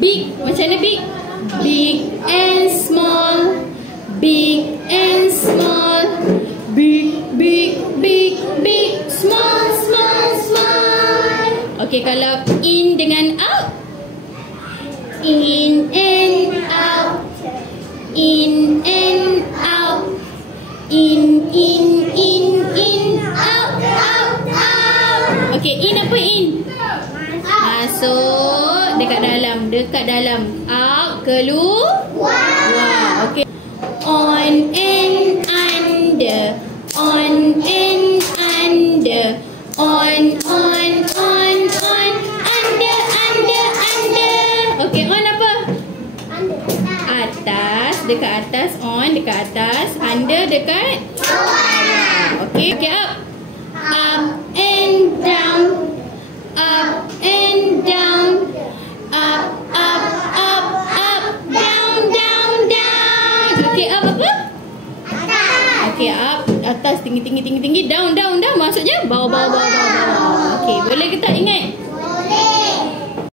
big. Macam mana big? Big and small. Big and small. Big, big, big, big. Small, small, small. Okey, kalau in dengan out. In and out. In and out. In, out, out, out. Okey, in apa in? Masuk dekat dalam. Out, keluar. Okey. On and under. On and under. On, under. Okey, on apa? Atas, dekat atas. On, dekat atas. Under, dekat bawah. Okey, up. Up and down. Up and down. Up, down. Okey, up apa? Okey, up, atas, tinggi. Down. Maksudnya bawah. Okey, boleh ke tak ingat?